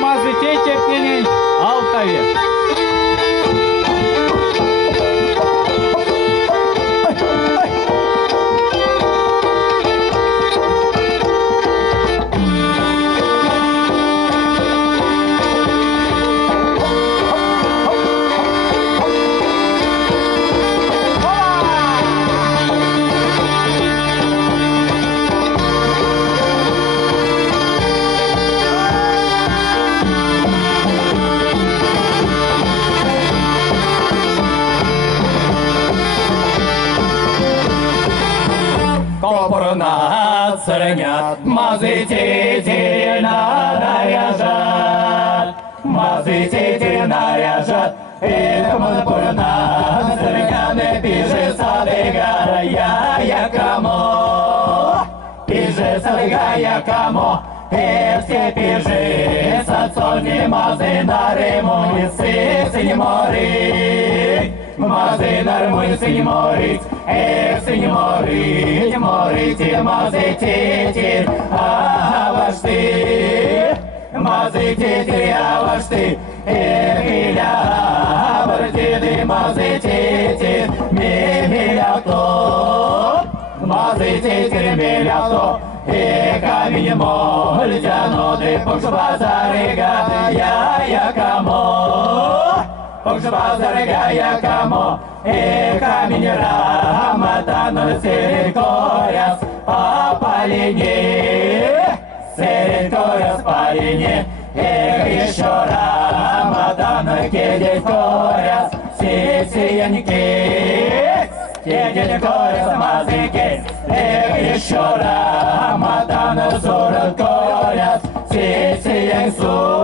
мазы тете пенень, алтаве. Корпорнат сорнят, мазы тетерина наряжат, мазы тетерина наряжат, и корпорнат сорняны пиже садыга я кому, пиже садыга я кому, и все пижи с отцом не мазы на ремонт, сыни мори. Мазы на ремонт, сыни морить, сыни морить, морите, мазы тетер, а ваш ты, мазы тетер, а ваш ты, миля, бардиды, мазы тетер, миля то, мазы тетер, миля то, и камень моль, тянуты, базарига, я кому. Базарига кому, и камень раматан сирикоряс по полине, сирикоряс по лине, и еще раматан кедей коряс, сисияньки, кедей коряс мазыки, и еще раматан сурат коряс, сисиянь су.